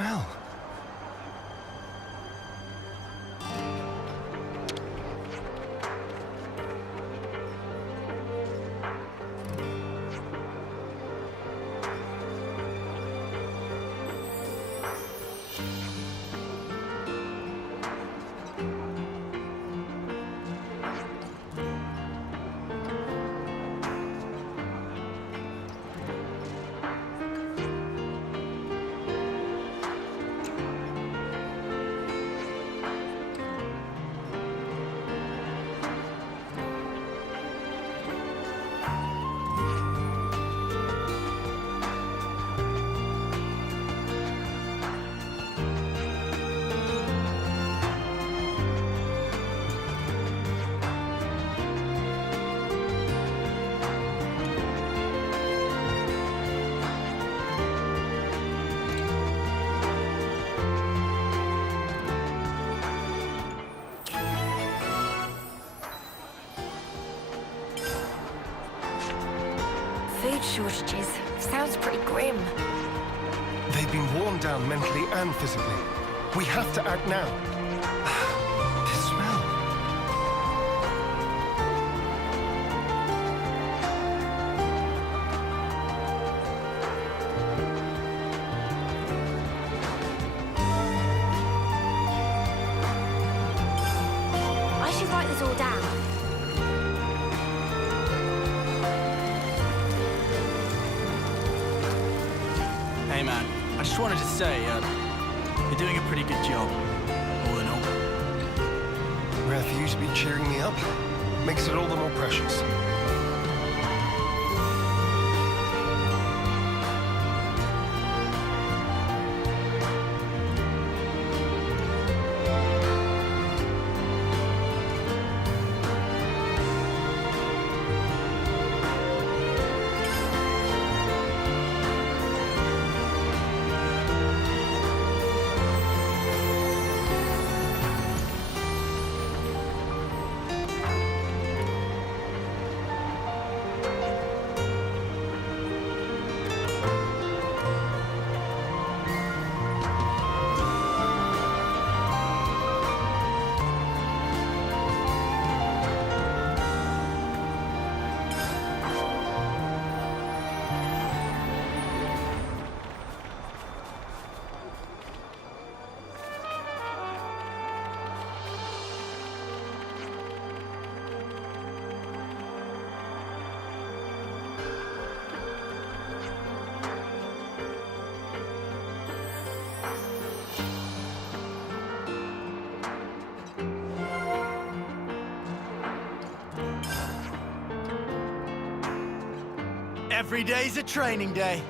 smell? Food shortages. Sounds pretty grim. They've been worn down mentally and physically. We have to act now. This smell. I should write this all down. Hey man, I just wanted to say, you're doing a pretty good job, all in all. Rare for you to be cheering me up makes it all the more precious. Every day's a training day.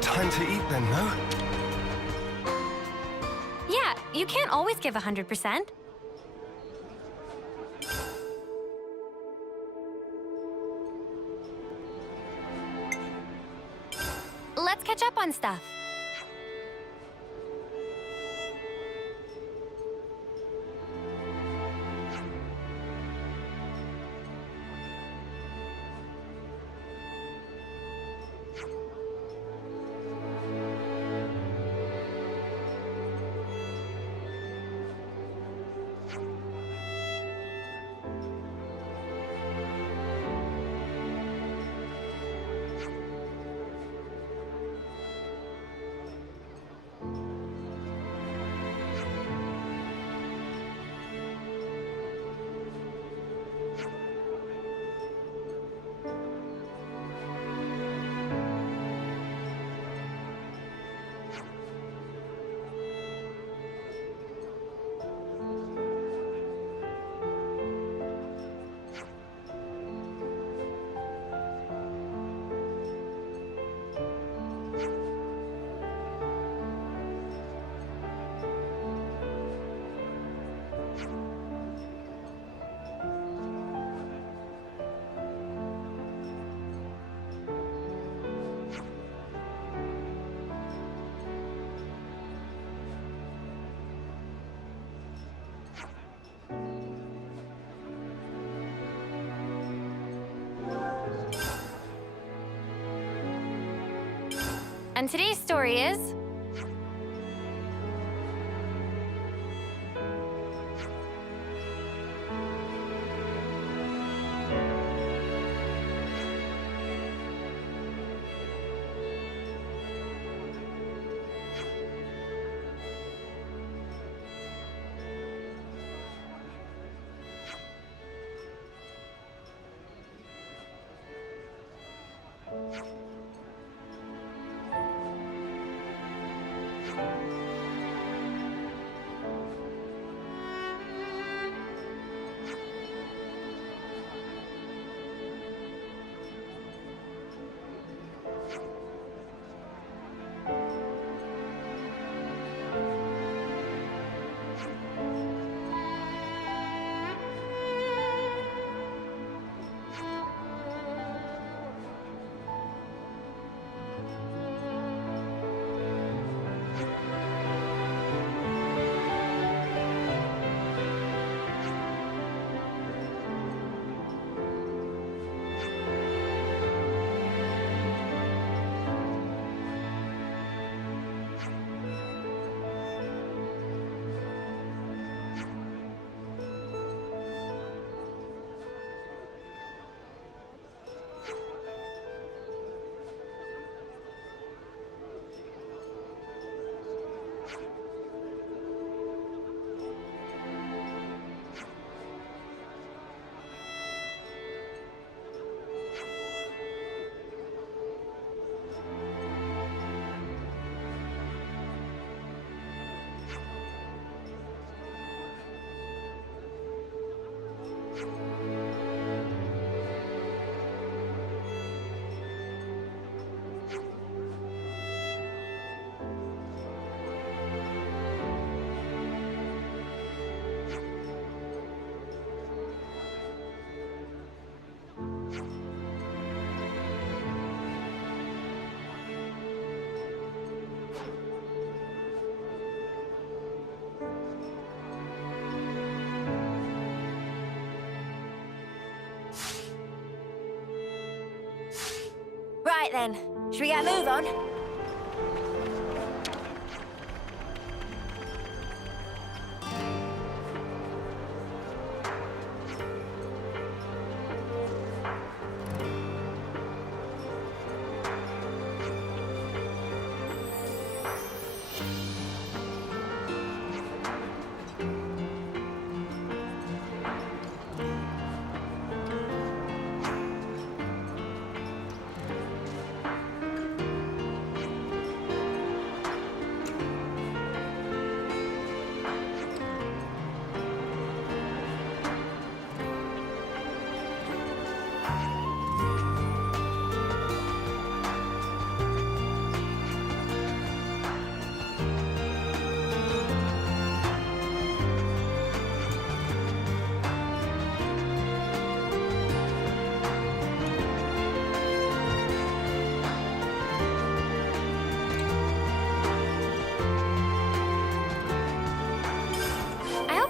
Time to eat then, no? Yeah, you can't always give 100%. Let's catch up on stuff. And today's story is... Right then, should we get a move on?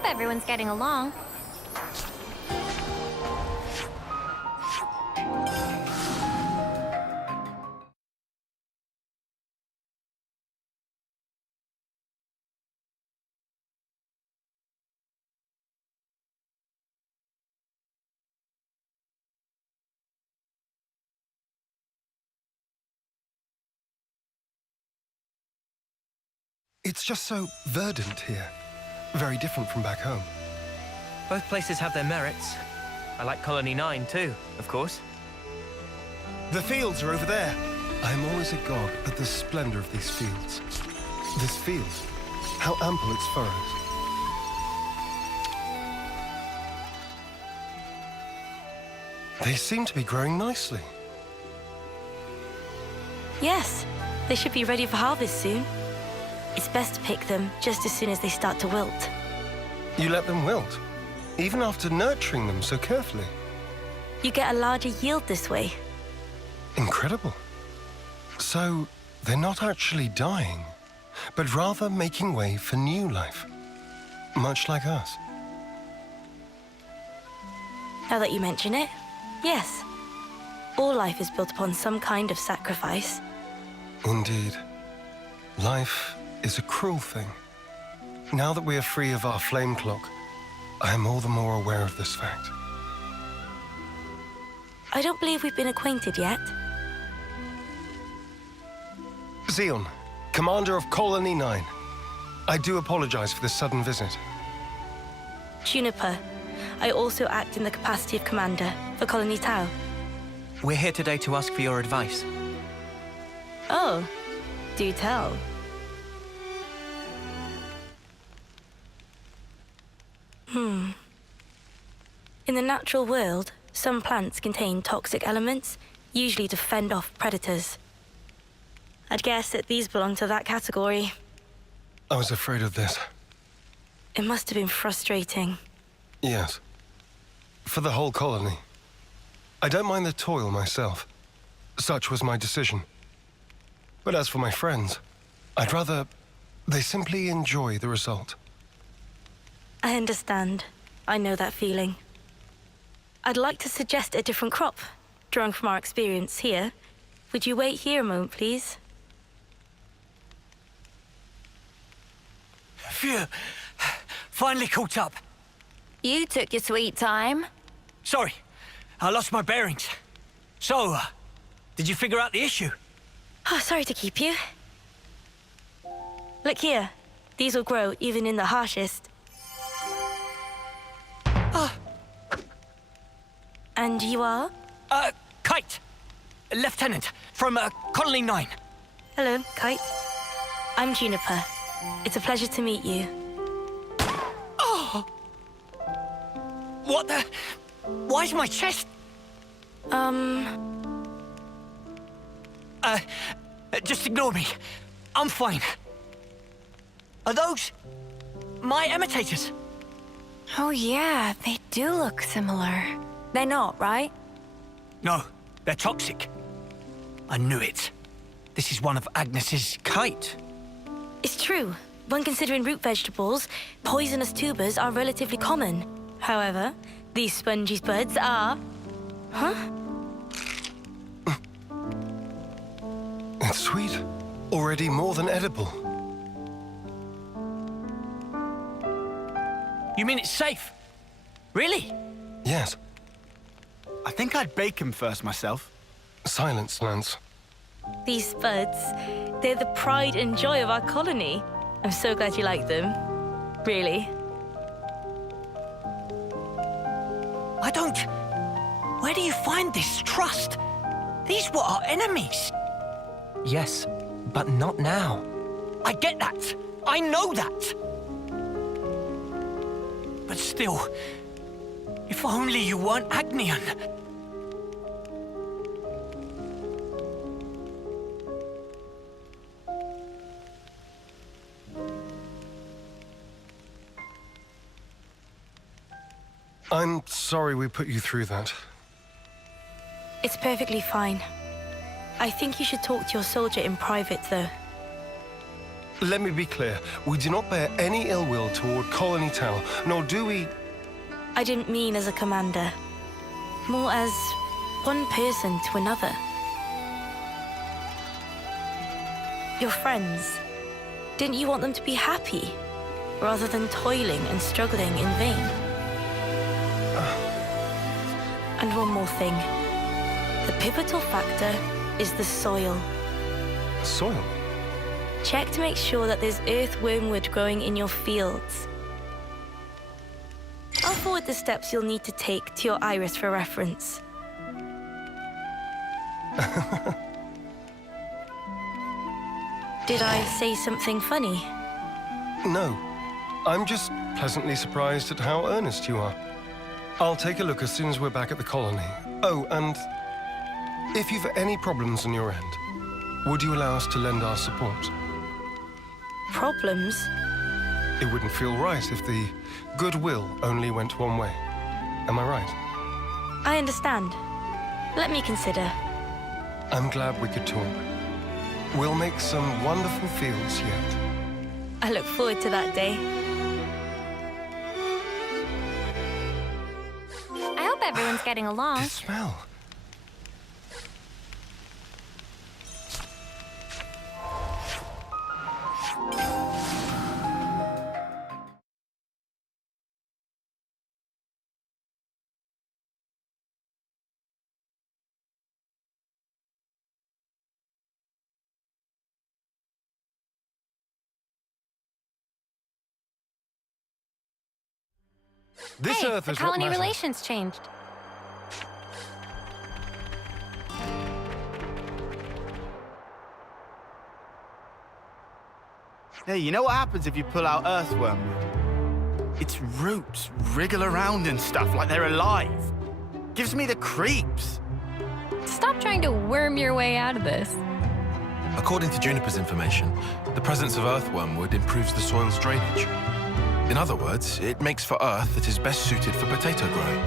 Everyone's getting along. It's just so verdant here. Very different from back home. Both places have their merits. I like Colony 9 too, of course. The fields are over there. I'm always agog at the splendor of these fields. This field, how ample its furrows. They seem to be growing nicely. Yes, they should be ready for harvest soon. It's best to pick them just as soon as they start to wilt. You let them wilt, even after nurturing them so carefully. You get a larger yield this way. Incredible. So, they're not actually dying, but rather making way for new life, much like us. Now that you mention it, yes. All life is built upon some kind of sacrifice. Indeed. Life is a cruel thing. Now that we are free of our flame clock, I am all the more aware of this fact. I don't believe we've been acquainted yet. Xeon, commander of Colony 9. I do apologize for this sudden visit. Juniper, I also act in the capacity of commander for Colony Tau. We're here today to ask for your advice. Oh, do tell. In the natural world, some plants contain toxic elements, usually to fend off predators. I'd guess that these belong to that category. I was afraid of this. It must have been frustrating. Yes. For the whole colony. I don't mind the toil myself. Such was my decision. But as for my friends, I'd rather they simply enjoy the result. I understand. I know that feeling. I'd like to suggest a different crop, drawing from our experience here. Would you wait here a moment, please? Phew. Finally caught up. You took your sweet time. Sorry, I lost my bearings. So, did you figure out the issue? Oh, sorry to keep you. Look here. These will grow even in the harshest. And you are? Kite. Lieutenant from Colony 9. Hello, Kite. I'm Juniper. It's a pleasure to meet you. What the? Why's my chest? Just ignore me. I'm fine. Are those my imitators? Oh yeah, they do look similar. They're not, right? No, they're toxic. I knew it. This is one of Agnes's Kite? It's true. When considering root vegetables, poisonous tubers are relatively common. However, these spongy spuds are... Huh? It's sweet. Already more than edible. You mean it's safe? Really? Yes. I think I'd bake him first myself. Silence, Lance. These spuds, they're the pride and joy of our colony. I'm so glad you like them. Really. I don't... Where do you find this trust? These were our enemies. Yes, but not now. I get that. I know that. But still, if only you weren't Agnian. I'm sorry we put you through that. It's perfectly fine. I think you should talk to your soldier in private, though. Let me be clear. We do not bear any ill will toward Colony Tau, nor do we... I didn't mean as a commander. More as one person to another. Your friends. Didn't you want them to be happy, rather than toiling and struggling in vain? And one more thing. The pivotal factor is the soil. Soil? Check to make sure that there's earthwormwood growing in your fields. I'll forward the steps you'll need to take to your iris for reference. Did I say something funny? No. I'm just pleasantly surprised at how earnest you are. I'll take a look as soon as we're back at the colony. Oh, and if you've any problems on your end, would you allow us to lend our support? Problems? It wouldn't feel right if the goodwill only went one way. Am I right? I understand. Let me consider. I'm glad we could talk. We'll make some wonderful fields yet. I look forward to that day. I hope everyone's getting along. The smell. This hey, Earth the is what colony matters. relations changed. Hey, you know what happens if you pull out earthworm wood? Its roots wriggle around and stuff like they're alive. Gives me the creeps. Stop trying to worm your way out of this. According to Juniper's information, the presence of earthworm wood improves the soil's drainage. In other words, it makes for earth that is best suited for potato growing.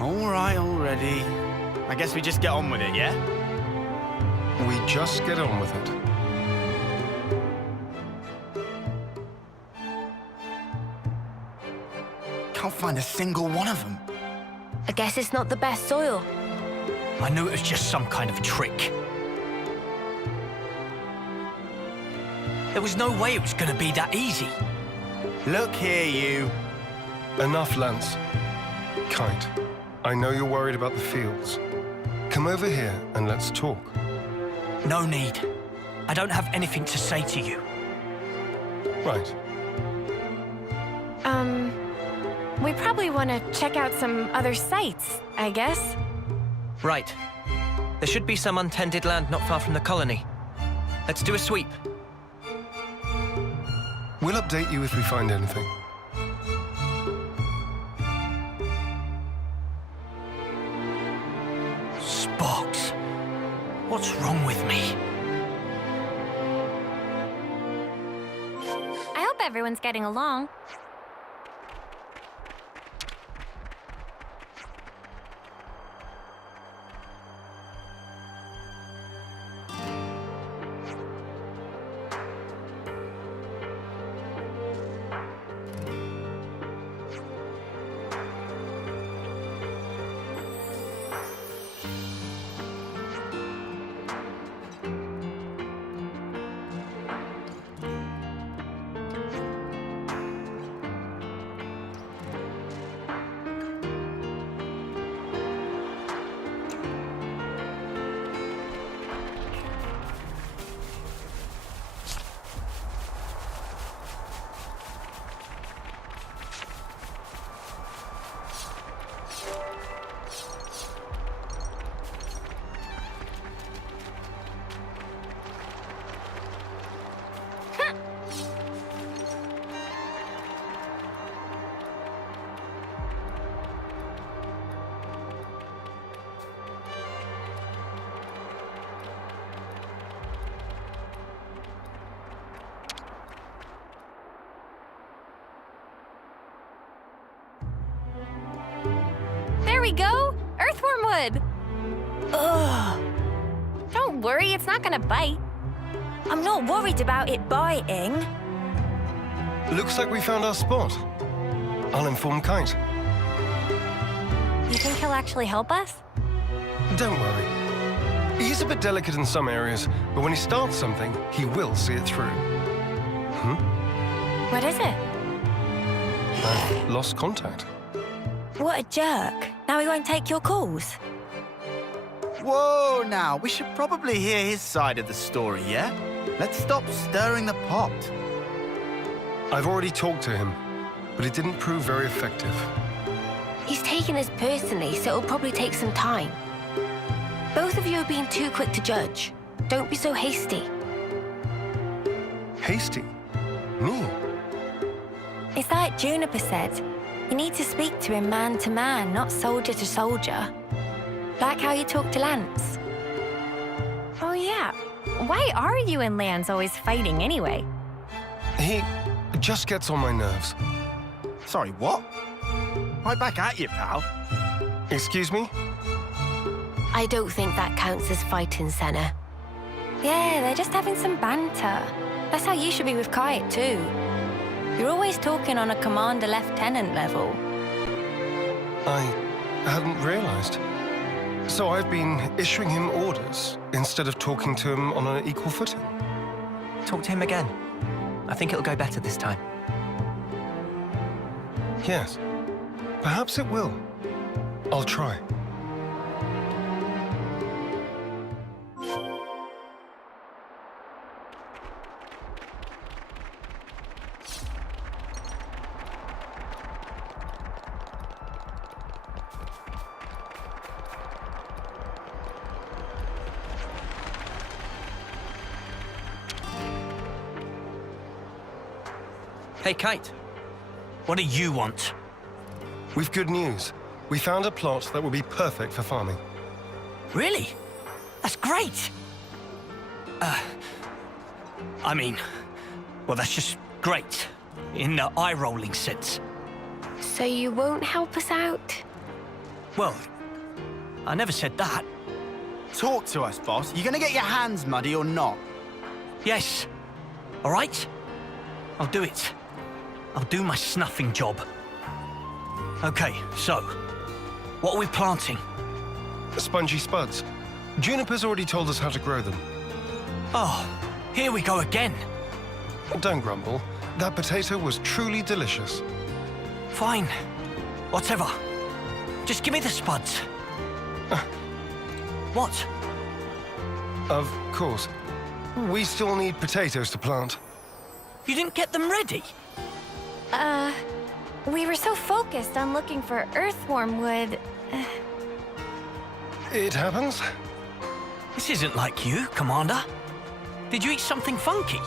All right already. I guess we just get on with it, yeah? We just get on with it. Can't find a single one of them. I guess it's not the best soil. I knew it was just some kind of trick. There was no way it was going to be that easy. Look here, you. Enough, Lance. Kite, I know you're worried about the fields. Come over here and let's talk. No need. I don't have anything to say to you. Right. We probably want to check out some other sites, I guess. Right. There should be some untended land not far from the colony. Let's do a sweep. We'll update you if we find anything. Spox. What's wrong with me? I hope everyone's getting along. There we go! Earthworm wood! Ugh. Don't worry, it's not gonna bite. I'm not worried about it biting. Looks like we found our spot. I'll inform Kite. You think he'll actually help us? Don't worry. He's a bit delicate in some areas, but when he starts something, he will see it through. What is it? I've lost contact. What a jerk. Now he won't take your calls. Whoa, now, we should probably hear his side of the story, yeah? Let's stop stirring the pot. I've already talked to him, but it didn't prove very effective. He's taking this personally, so it'll probably take some time. Both of you are being too quick to judge. Don't be so hasty. Hasty? Me? It's like Juniper said. You need to speak to him man to man, not soldier to soldier. Like how you talk to Lance. Oh yeah. Why are you and Lance always fighting anyway? He just gets on my nerves. Sorry, what? Right back at you, pal. Excuse me? I don't think that counts as fighting, Senna. Yeah, they're just having some banter. That's how you should be with Kite too. You're always talking on a commander-lieutenant level. I hadn't realized. So I've been issuing him orders instead of talking to him on an equal footing. Talk to him again. I think it'll go better this time. Yes. Perhaps it will. I'll try. Hey, Kate. What do you want? We've good news. We found a plot that will be perfect for farming. Really? That's great! I mean, well, that's just great. In the eye-rolling sense. So you won't help us out? Well, I never said that. Talk to us, boss. You gonna get your hands muddy or not? Yes. All right? I'll do it. I'll do my snuffing job. Okay, so, what are we planting? Spongy spuds. Juniper's already told us how to grow them. Oh, here we go again. Don't grumble. That potato was truly delicious. Fine. Whatever. Just give me the spuds. What? Of course. We still need potatoes to plant. You didn't get them ready? We were so focused on looking for earthworm wood. It happens. This isn't like you, Commander. Did you eat something funky?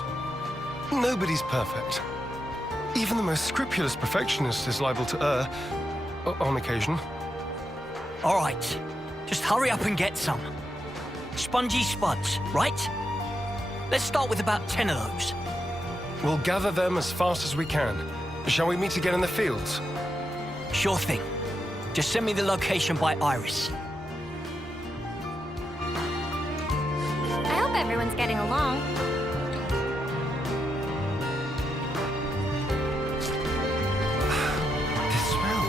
Nobody's perfect. Even the most scrupulous perfectionist is liable to err, on occasion. All right. Just hurry up and get some. Spongy spuds, right? Let's start with about 10 of those. We'll gather them as fast as we can. Shall we meet again in the fields? Sure thing. Just send me the location by Iris. I hope everyone's getting along. The smell.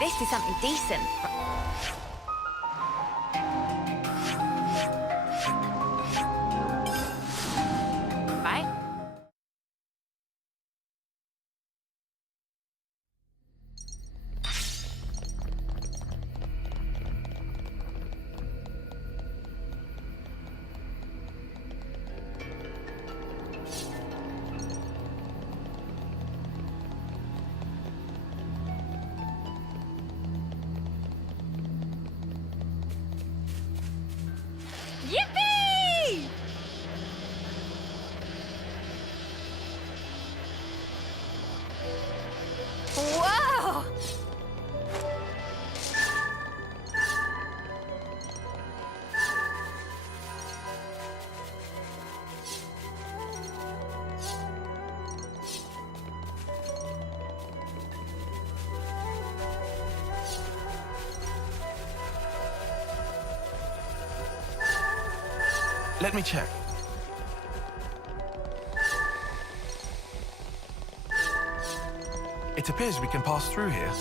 This is something decent. Right? Yippee! Whoa! Let me check. It appears we can pass through here.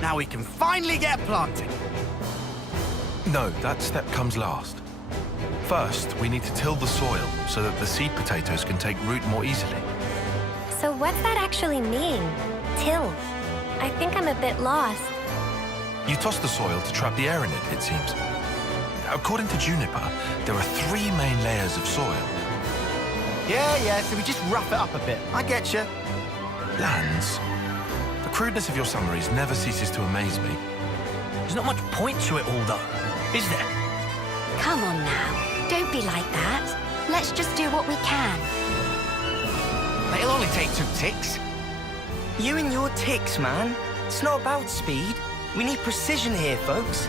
Now we can finally get planting. No, that step comes last. First, we need to till the soil so that the seed potatoes can take root more easily. So what's that actually mean? Till? I think I'm a bit lost. You toss the soil to trap the air in it seems. According to Juniper, there are 3 main layers of soil. Yeah, so we just rough it up a bit. I get you. Lands. The crudeness of your summaries never ceases to amaze me. There's not much point to it all, though, is there? Come on now. Don't be like that. Let's just do what we can. It'll only take 2 ticks. You and your ticks, man. It's not about speed. We need precision here, folks.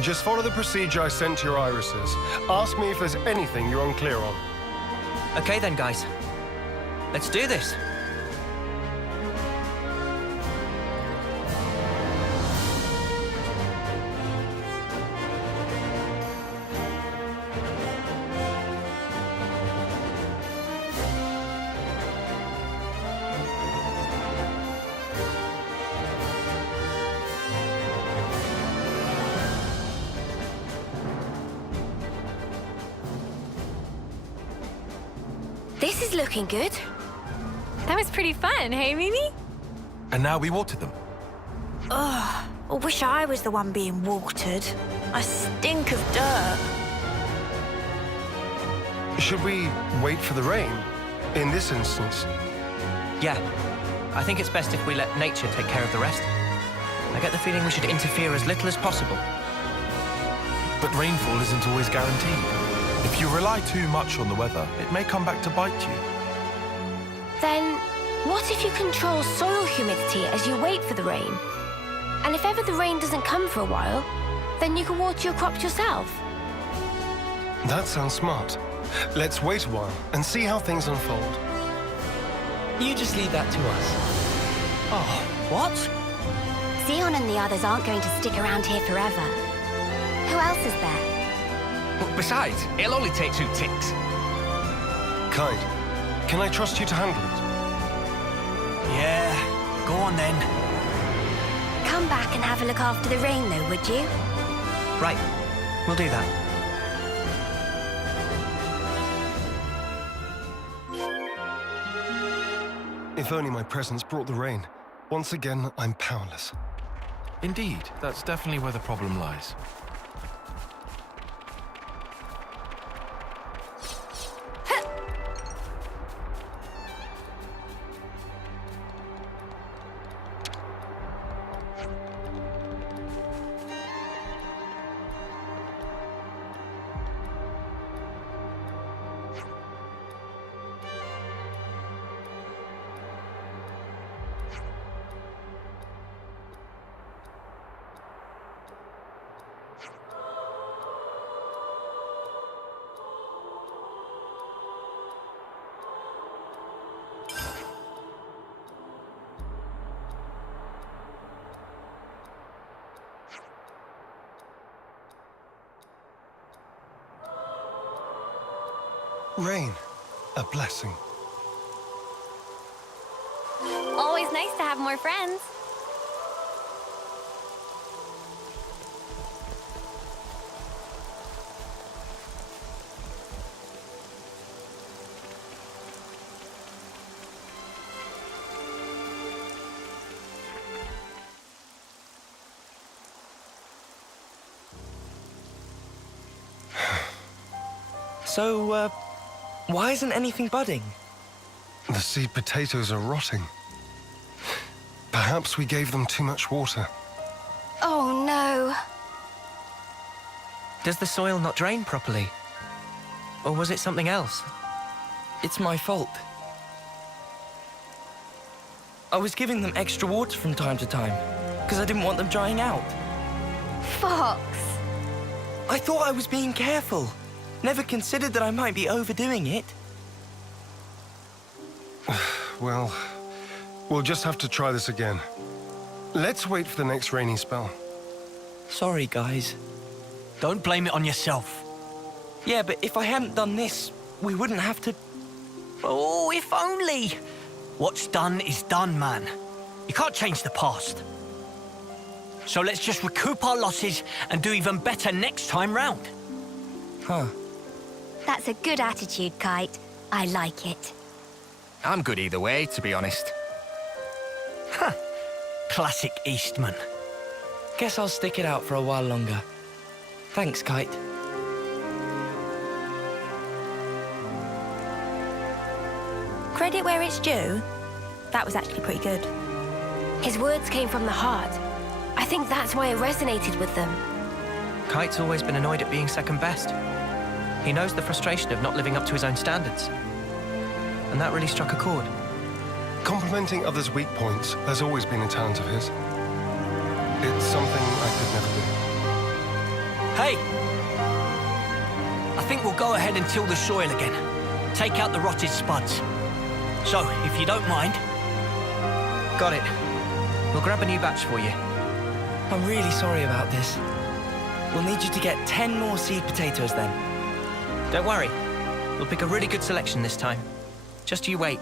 Just follow the procedure I sent to your irises. Ask me if there's anything you're unclear on. Okay then, guys. Let's do this. This is looking good. That was pretty fun, hey, Mimi? And now we water them. I wish I was the one being watered. I stink of dirt. Should we wait for the rain? In this instance? Yeah. I think it's best if we let nature take care of the rest. I get the feeling we should interfere as little as possible. But rainfall isn't always guaranteed. If you rely too much on the weather, it may come back to bite you. Then, what if you control soil humidity as you wait for the rain? And if ever the rain doesn't come for a while, then you can water your crops yourself. That sounds smart. Let's wait a while and see how things unfold. You just leave that to us. Oh, what? Xeon and the others aren't going to stick around here forever. Who else is there? Besides, it'll only take 2 ticks. Kite, can I trust you to handle it? Yeah, go on then. Come back and have a look after the rain, though, would you? Right. We'll do that. If only my presence brought the rain. Once again, I'm powerless. Indeed, that's definitely where the problem lies. Rain, a blessing. Always nice to have more friends. So, why isn't anything budding? The seed potatoes are rotting. Perhaps we gave them too much water. Oh, no. Does the soil not drain properly? Or was it something else? It's my fault. I was giving them extra water from time to time, because I didn't want them drying out. Fox. I thought I was being careful. Never considered that I might be overdoing it. Well, we'll just have to try this again. Let's wait for the next rainy spell. Sorry, guys. Don't blame it on yourself. Yeah, but if I hadn't done this, we wouldn't have to... Oh, if only! What's done is done, man. You can't change the past. So let's just recoup our losses and do even better next time round. Huh. That's a good attitude, Kite. I like it. I'm good either way, to be honest. Classic Eastman. Guess I'll stick it out for a while longer. Thanks, Kite. Credit where it's due. That was actually pretty good. His words came from the heart. I think that's why it resonated with them. Kite's always been annoyed at being second best. He knows the frustration of not living up to his own standards. And that really struck a chord. Complimenting others' weak points has always been a talent of his. It's something I could never do. Hey! I think we'll go ahead and till the soil again. Take out the rotted spuds. So, if you don't mind... Got it. We'll grab a new batch for you. I'm really sorry about this. We'll need you to get 10 more seed potatoes then. Don't worry. We'll pick a really good selection this time. Just you wait.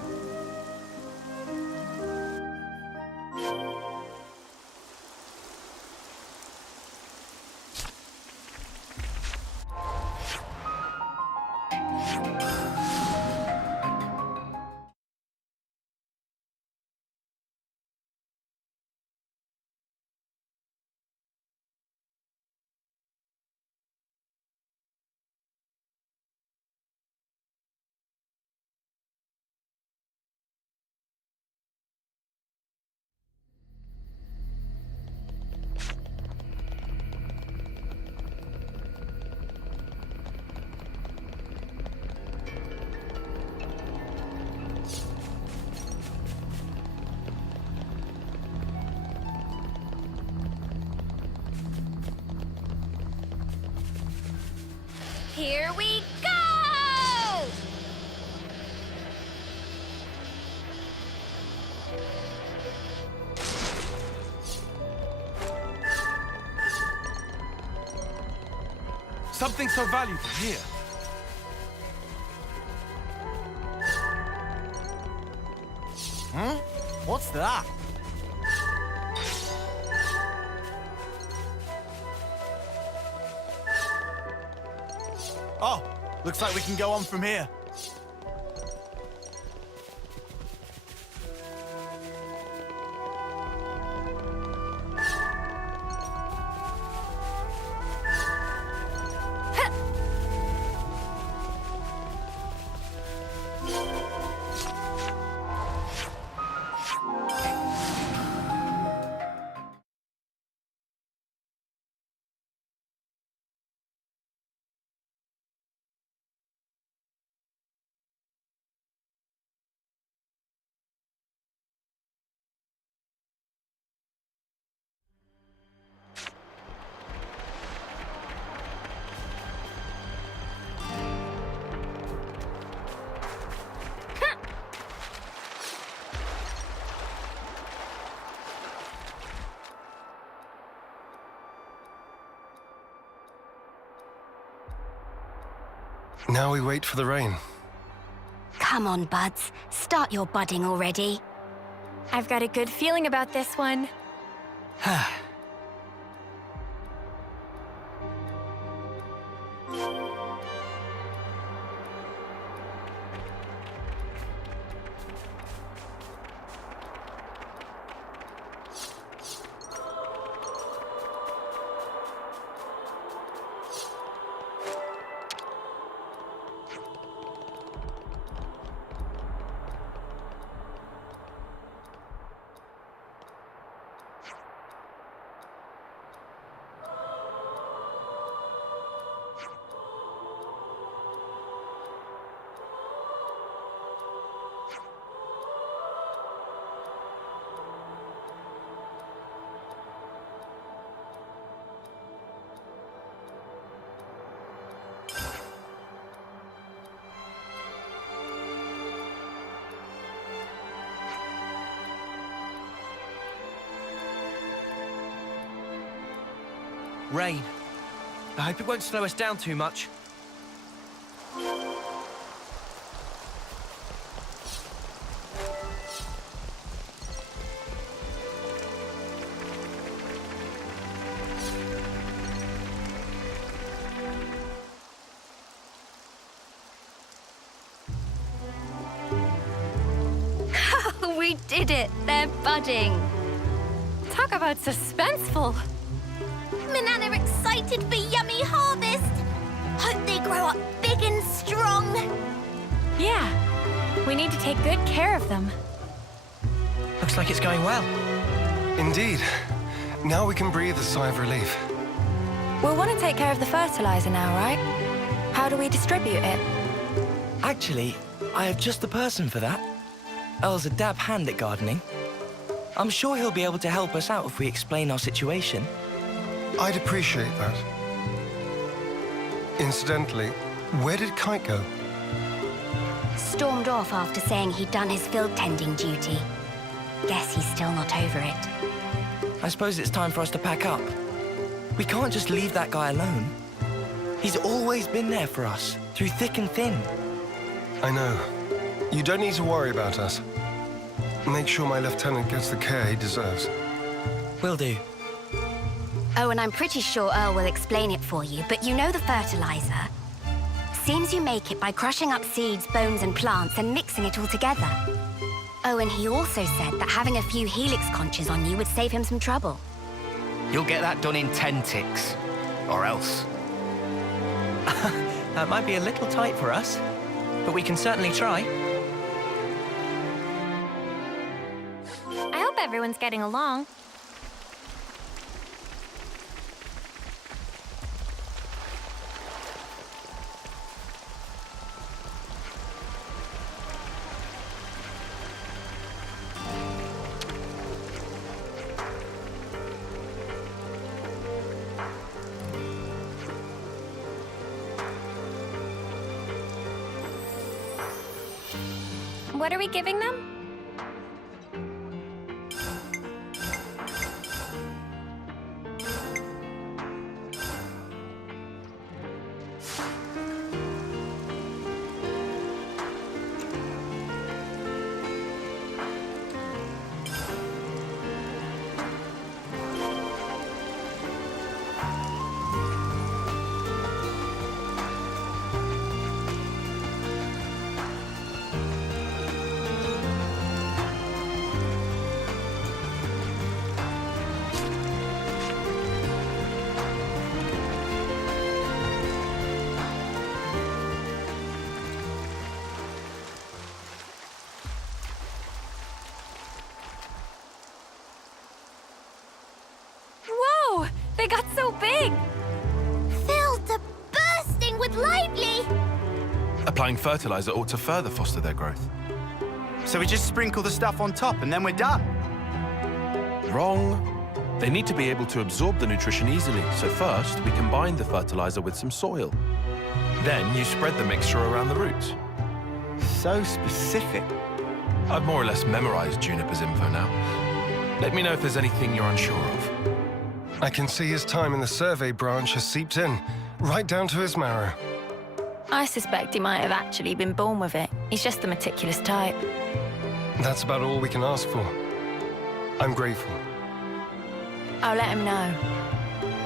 Here we go! Something so valuable here. What's that? Oh, looks like we can go on from here. Now we wait for the rain. Come on, buds. Start your budding already. I've got a good feeling about this one. Rain. I hope it won't slow us down too much. We did it! They're budding! Talk about suspenseful. Men are excited for yummy harvest! Hope they grow up big and strong! Yeah, we need to take good care of them. Looks like it's going well. Indeed. Now we can breathe a sigh of relief. We'll want to take care of the fertilizer now, right? How do we distribute it? Actually, I have just the person for that. Earl's a dab hand at gardening. I'm sure he'll be able to help us out if we explain our situation. I'd appreciate that. Incidentally, where did Kite go? Stormed off after saying he'd done his field tending duty. Guess he's still not over it. I suppose it's time for us to pack up. We can't just leave that guy alone. He's always been there for us, through thick and thin. I know. You don't need to worry about us. Make sure my lieutenant gets the care he deserves. Will do. Oh, and I'm pretty sure Earl will explain it for you, but you know the fertilizer? Seems you make it by crushing up seeds, bones, and plants and mixing it all together. Oh, and he also said that having a few helix conches on you would save him some trouble. You'll get that done in 10 ticks. Or else. That might be a little tight for us, but we can certainly try. I hope everyone's getting along. What are we giving them? Whoa! They got so big! Filled to bursting with lively! Applying fertilizer ought to further foster their growth. So we just sprinkle the stuff on top and then we're done. Wrong. They need to be able to absorb the nutrition easily, so first we combine the fertilizer with some soil. Then you spread the mixture around the roots. So specific. I've more or less memorized Juniper's info now. Let me know if there's anything you're unsure of. I can see his time in the survey branch has seeped in, right down to his marrow. I suspect he might have actually been born with it. He's just the meticulous type. That's about all we can ask for. I'm grateful. I'll let him know.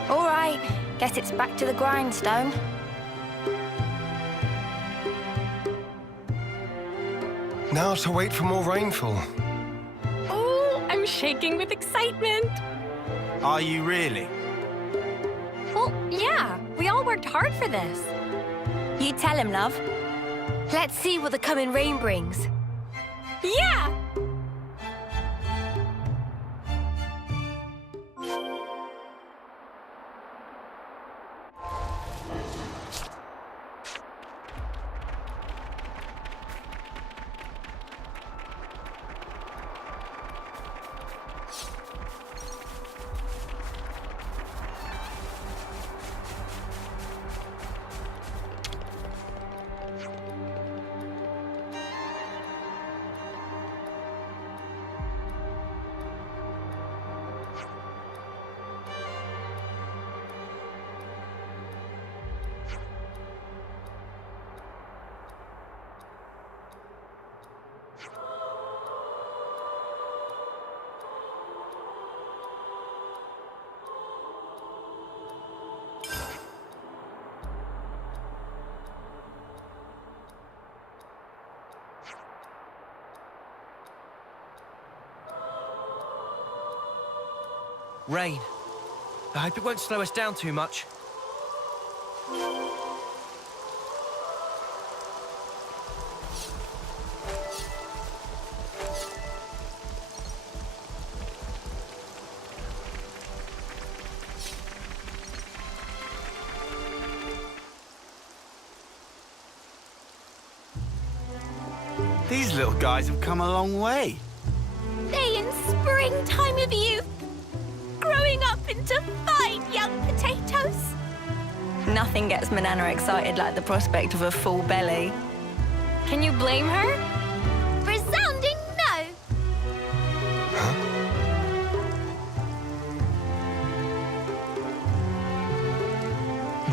All right, guess it's back to the grindstone. Now to wait for more rainfall. Oh, I'm shaking with excitement. Are you really? Well, yeah, we all worked hard for this. You tell him, love. Let's see what the coming rain brings. Yeah! Rain. I hope it won't slow us down too much. These little guys have come a long way. They in springtime of youth, growing up into fine young potatoes. Nothing gets Manana excited like the prospect of a full belly. Can you blame her? Resounding no.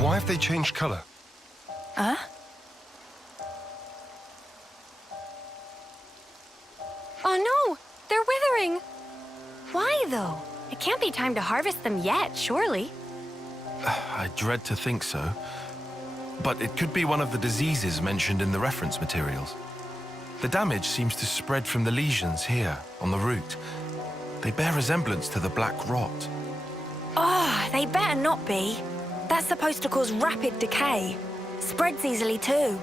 Why have they changed color? Huh? Oh no, they're withering. Why though? It can't be time to harvest them yet, surely. I dread to think so. But it could be one of the diseases mentioned in the reference materials. The damage seems to spread from the lesions here, on the root. They bear resemblance to the black rot. Oh, they better not be. That's supposed to cause rapid decay. Spreads easily too.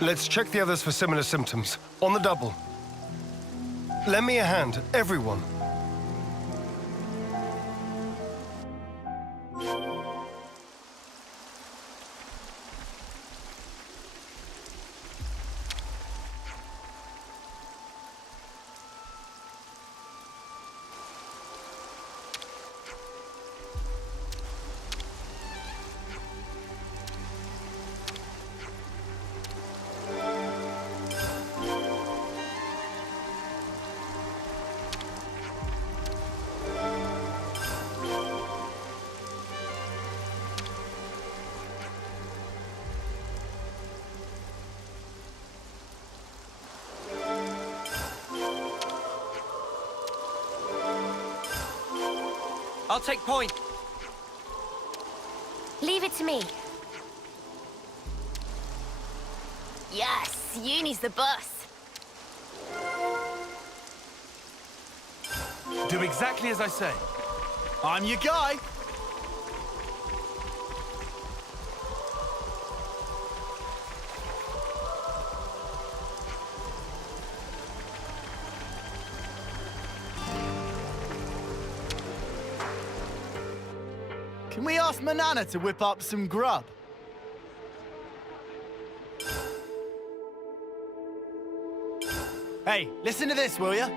Let's check the others for similar symptoms. On the double. Lend me a hand, everyone. I'll take point. Leave it to me. Yes, Uni's the boss. Do exactly as I say. I'm your guy. Can we ask Manana to whip up some grub? Hey, listen to this, will ya?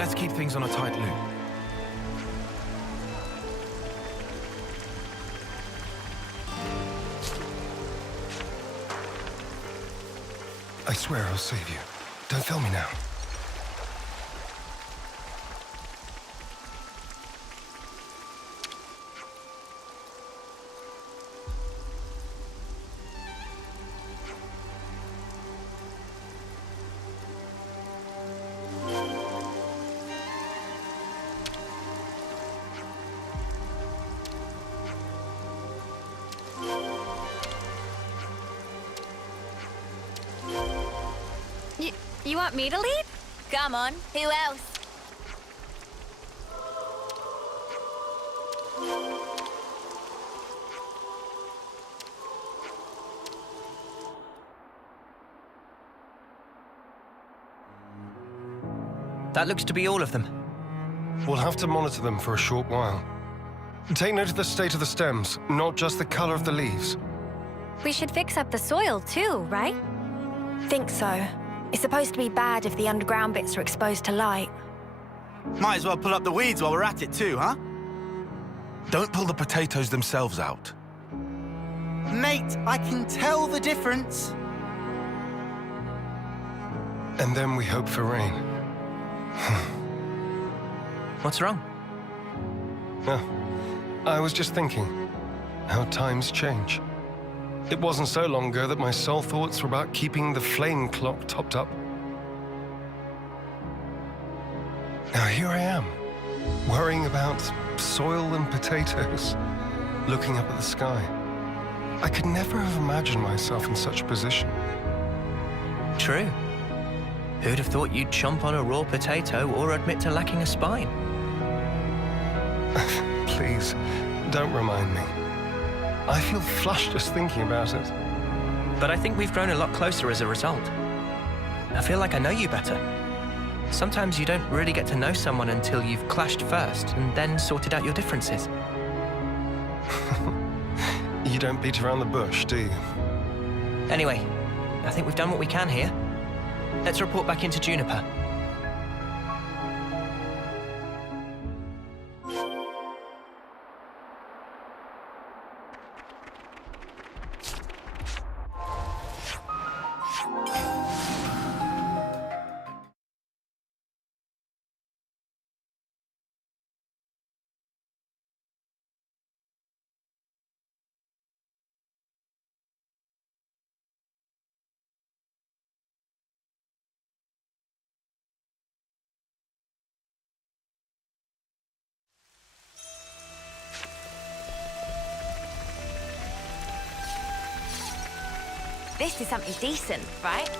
let's keep things on a tight loop. I swear I'll save you. Don't fail me now. You want me to lead? Come on, who else? That looks to be all of them. We'll have to monitor them for a short while. Take note of the state of the stems, not just the color of the leaves. We should fix up the soil too, right? Think so. It's supposed to be bad if the underground bits are exposed to light. Might as well pull up the weeds while we're at it too, huh? Don't pull the potatoes themselves out. Mate, I can tell the difference. And then we hope for rain. What's wrong? Oh, I was just thinking how times change. It wasn't so long ago that my sole thoughts were about keeping the flame clock topped up. Now here I am, worrying about soil and potatoes, looking up at the sky. I could never have imagined myself in such a position. True. Who'd have thought you'd chomp on a raw potato or admit to lacking a spine? Please, don't remind me. I feel flushed just thinking about it. But I think we've grown a lot closer as a result. I feel like I know you better. Sometimes you don't really get to know someone until you've clashed first and then sorted out your differences. You don't beat around the bush, do you? Anyway, I think we've done what we can here. Let's report back into Juniper. This is something decent, right?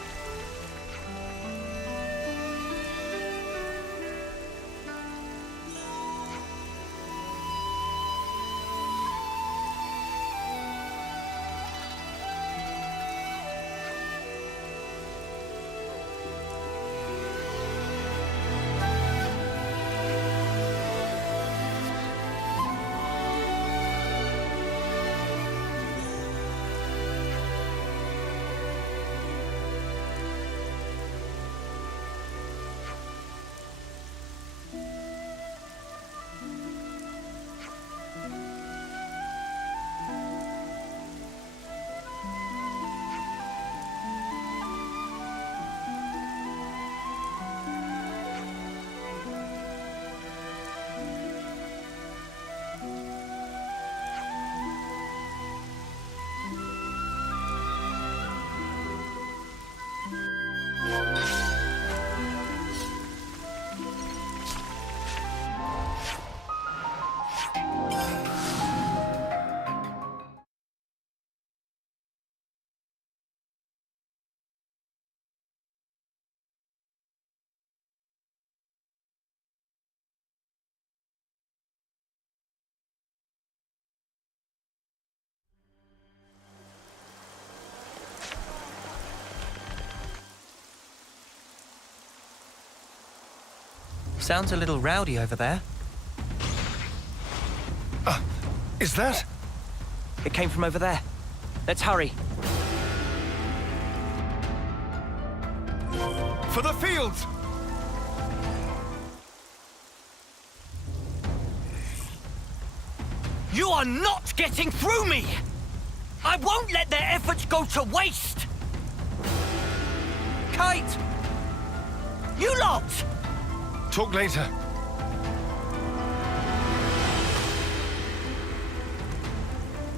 Sounds a little rowdy over there. Is that? It came from over there. Let's hurry. For the fields! You are not getting through me! I won't let their efforts go to waste! Kate! You lot! Talk later.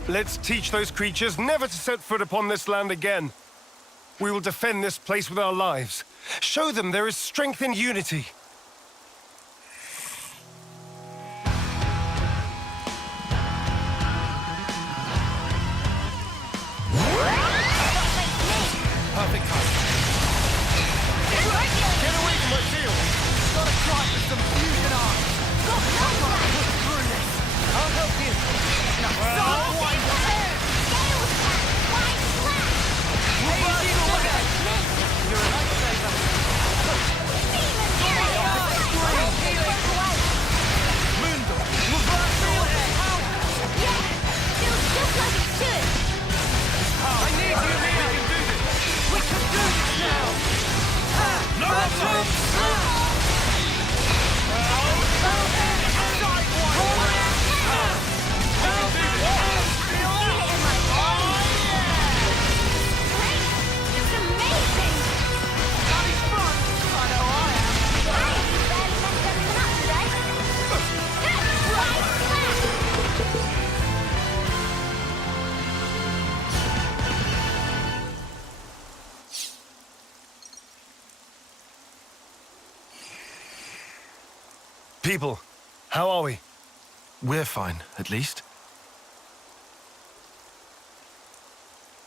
Let's teach those creatures never to set foot upon this land again. We will defend this place with our lives. Show them there is strength in unity. Perfect cut. Get away from my field! Gotta try with some fusion art! Through this! I'll help you! People, how are we? We're fine, at least.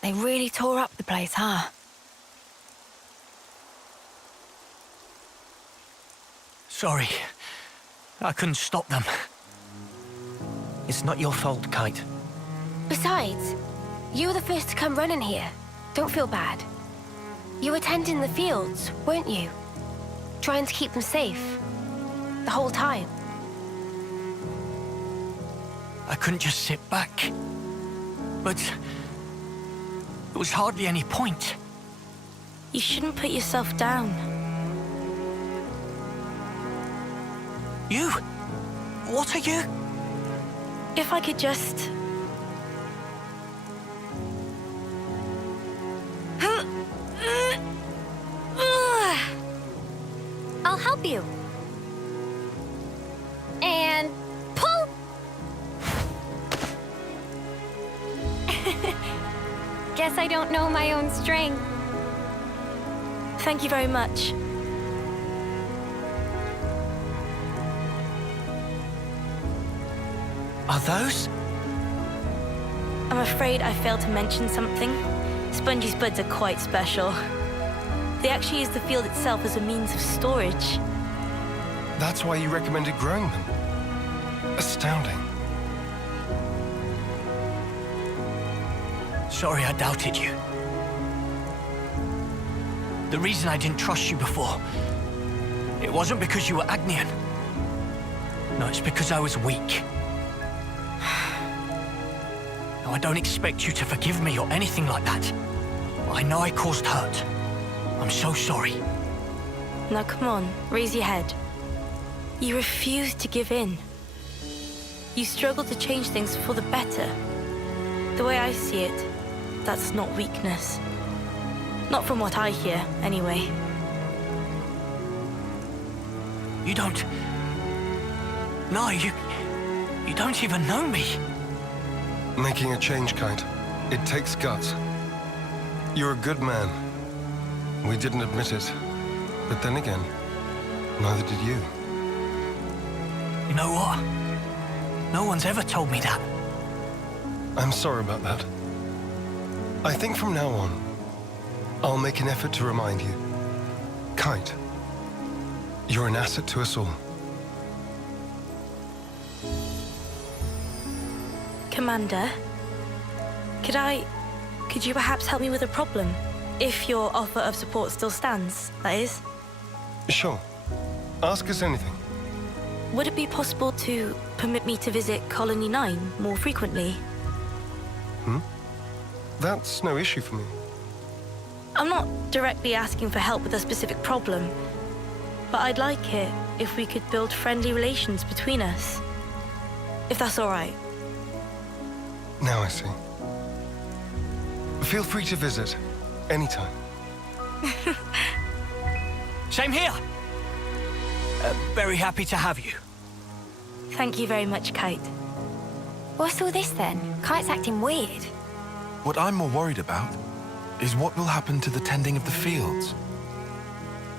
They really tore up the place, huh? Sorry. I couldn't stop them. It's not your fault, Kite. Besides, you were the first to come running here. Don't feel bad. You were tending the fields, weren't you? Trying to keep them safe. The whole time. I couldn't just sit back. But there was hardly any point. You shouldn't put yourself down. You? What are you? If I could just... I'll help you. And pull! Guess I don't know my own strength. Thank you very much. Are those? I'm afraid I failed to mention something. Spongy's buds are quite special. They actually use the field itself as a means of storage. That's why you recommended growing them. Astounding. Sorry I doubted you. The reason I didn't trust you before, it wasn't because you were Agnian. No, it's because I was weak. Now, I don't expect you to forgive me or anything like that. I know I caused hurt. I'm so sorry. Now come on, raise your head. You refused to give in. You struggled to change things for the better. The way I see it, that's not weakness. Not from what I hear, anyway. You don't... No, you don't even know me. Making a change, Kite. It takes guts. You're a good man. We didn't admit it. But then again, neither did you. You know what? No one's ever told me that. I'm sorry about that. I think from now on, I'll make an effort to remind you. Kite, you're an asset to us all. Commander, could you perhaps help me with a problem? If your offer of support still stands, that is. Sure. Ask us anything. Would it be possible to permit me to visit Colony 9 more frequently? That's no issue for me. I'm not directly asking for help with a specific problem, but I'd like it if we could build friendly relations between us. If that's all right. Now I see. Feel free to visit anytime. Same here. Very happy to have you. Thank you very much, Kite. What's all this then? Kite's acting weird. What I'm more worried about is what will happen to the tending of the fields.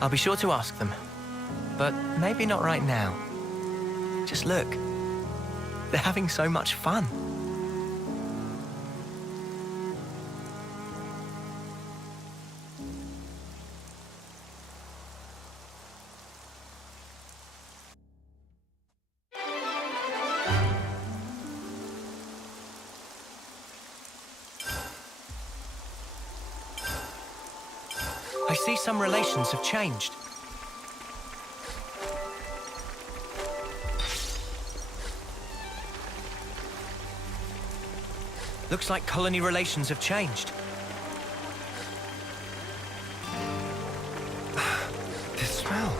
I'll be sure to ask them. But maybe not right now. Just look. They're having so much fun. I see some relations have changed. Looks like colony relations have changed. This smell.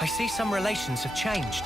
I see some relations have changed.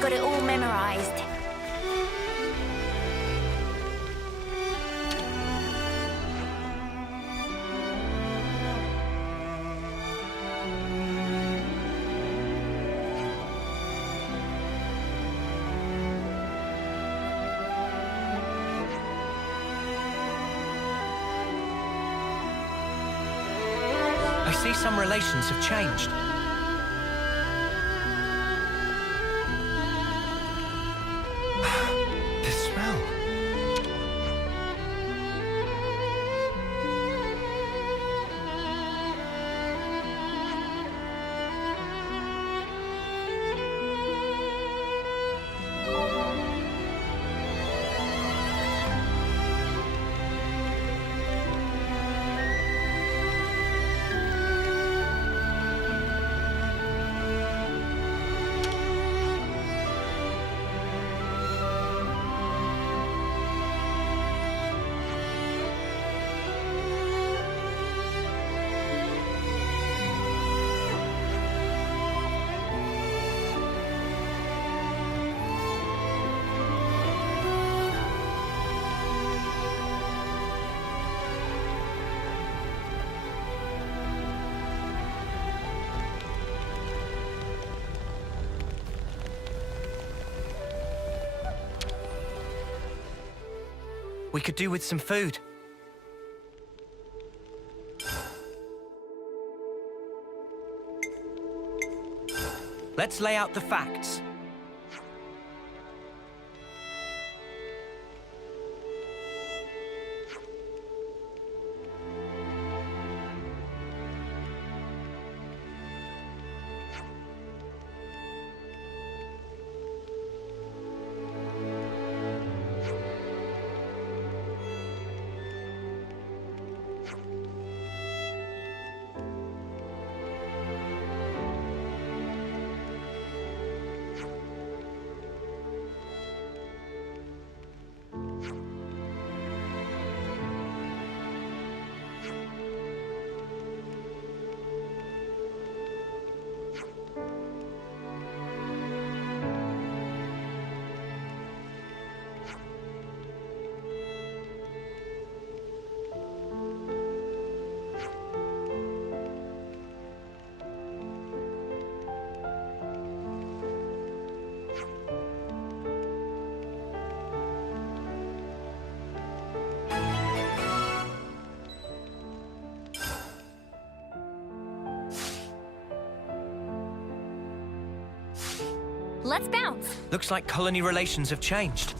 Got it all memorized. I see some relations have changed. This smell. We could do with some food. let's lay out the facts. Let's bounce. Looks like colony relations have changed.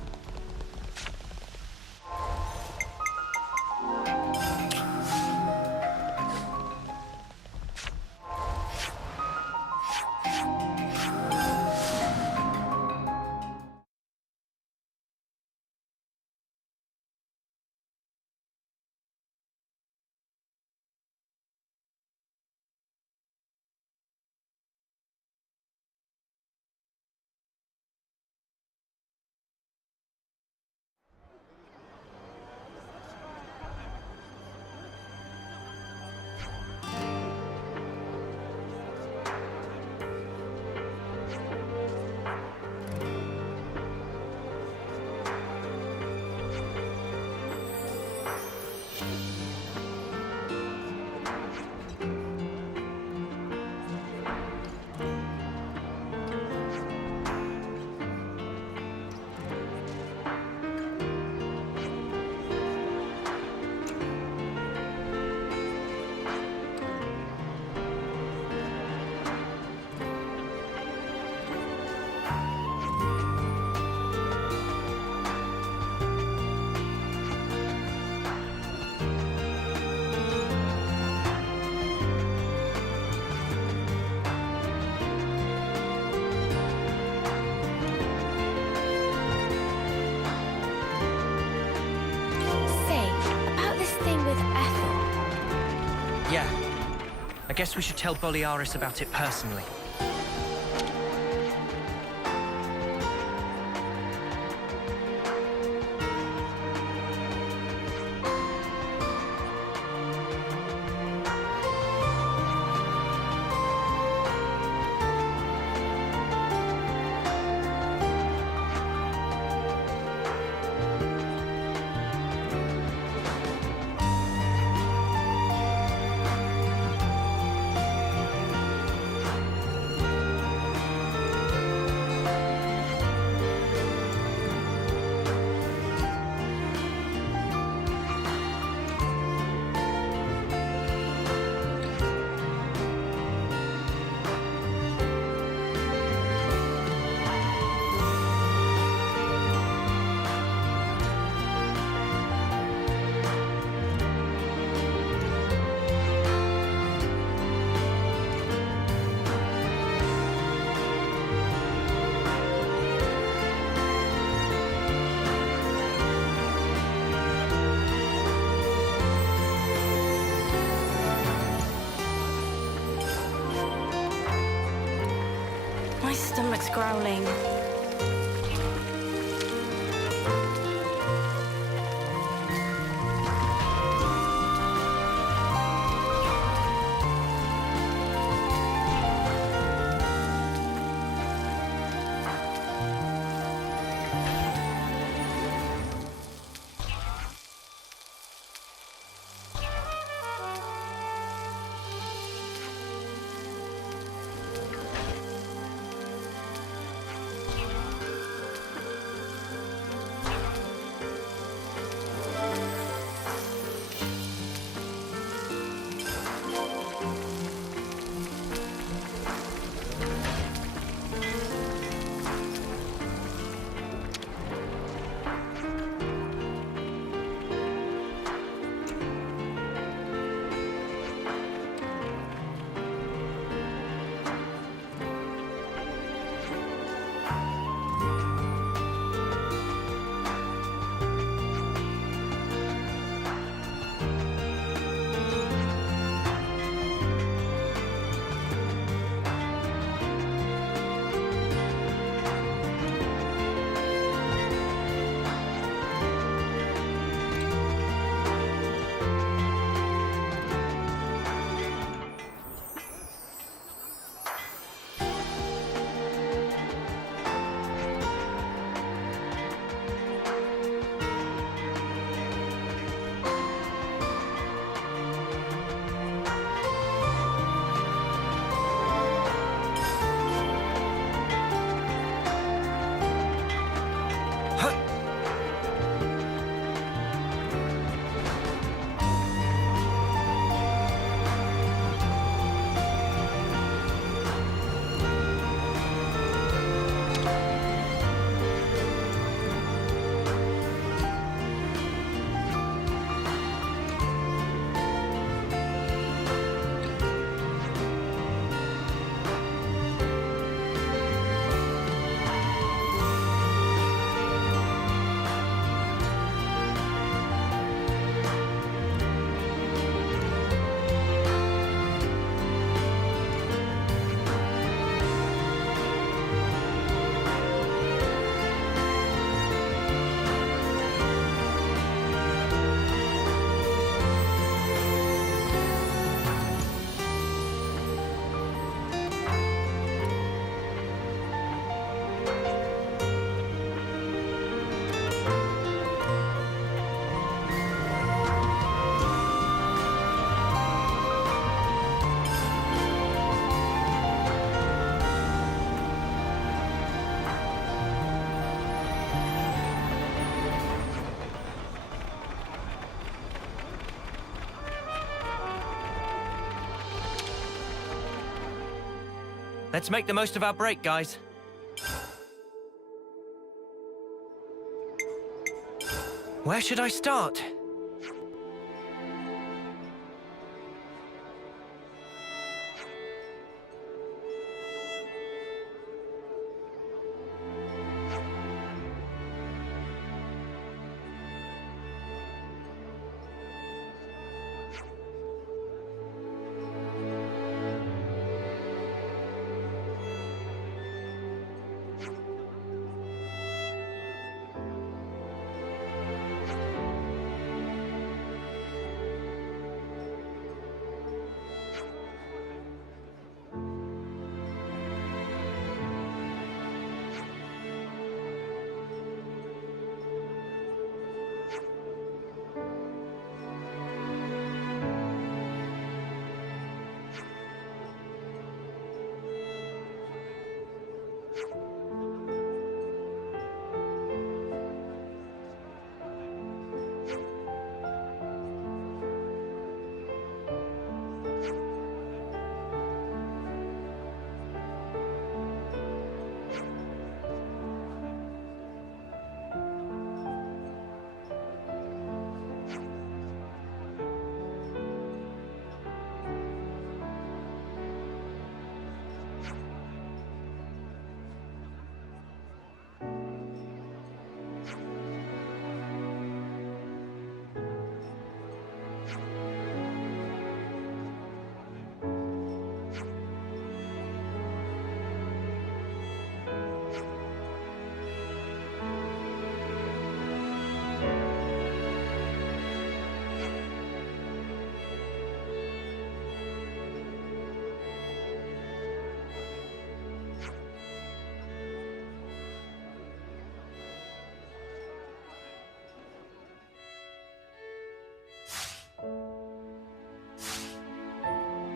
Yeah. I guess we should tell Boliaris about it personally. My stomach's growling. Let's make the most of our break, guys. Where should I start?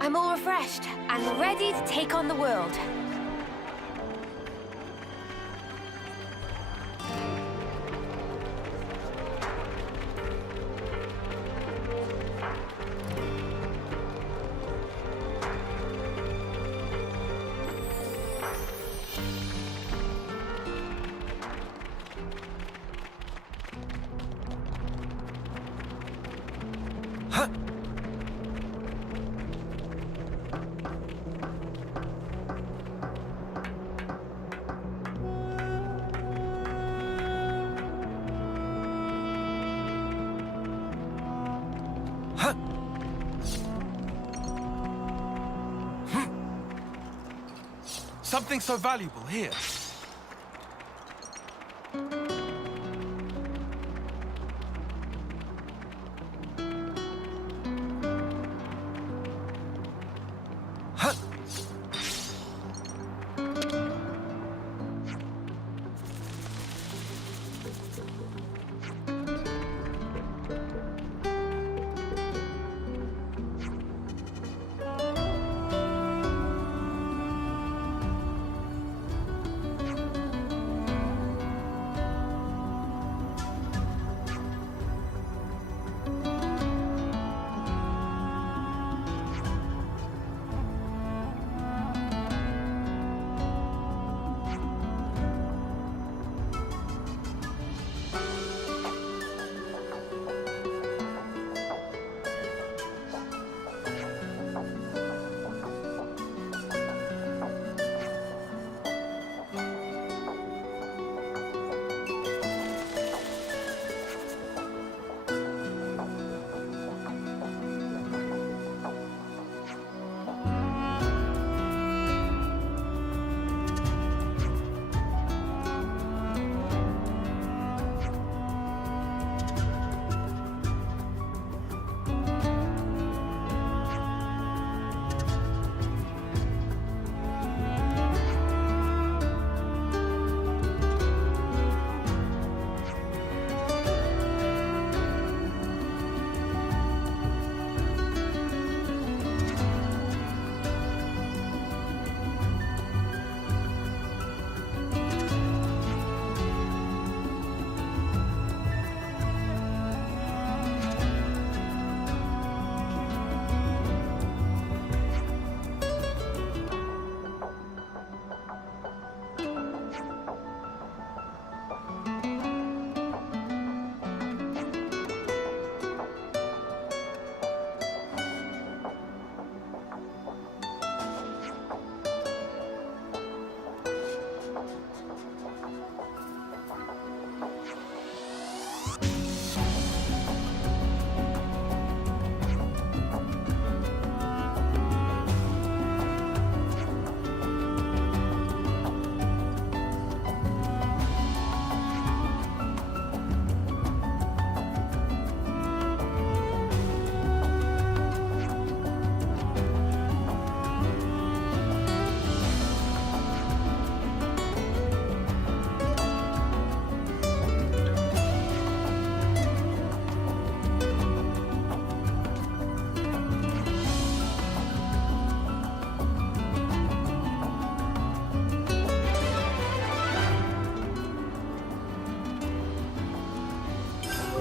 I'm all refreshed and ready to take on the world. Something so valuable here.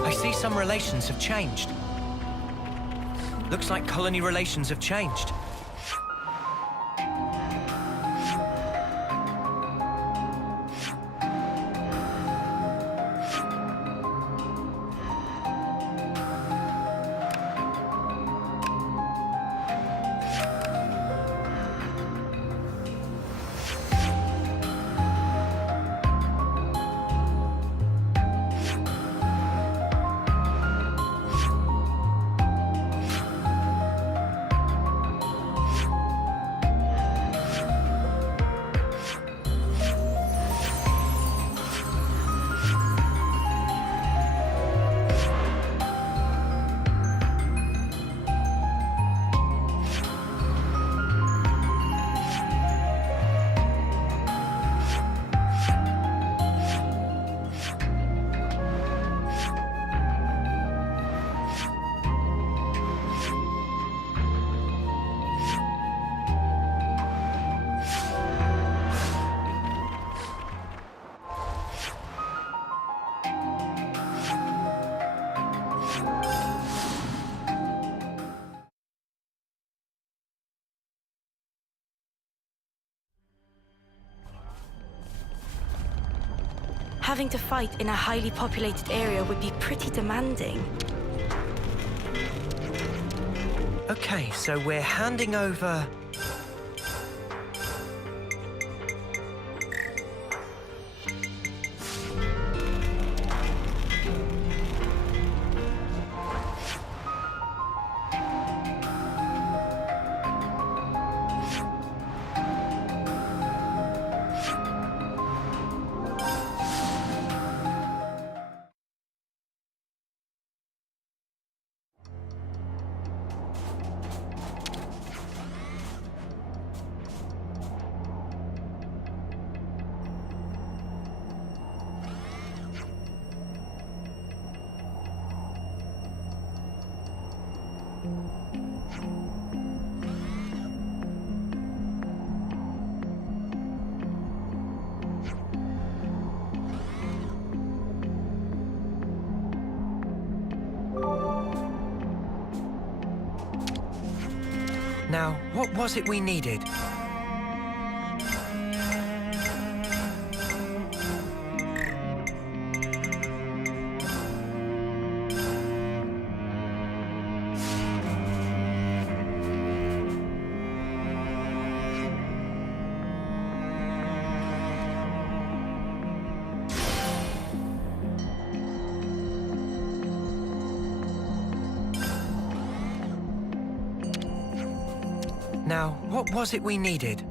I see some relations have changed. Looks like colony relations have changed. Having to fight in a highly populated area would be pretty demanding. Okay, so we're handing over... Now, what was it we needed? Now, what was it we needed?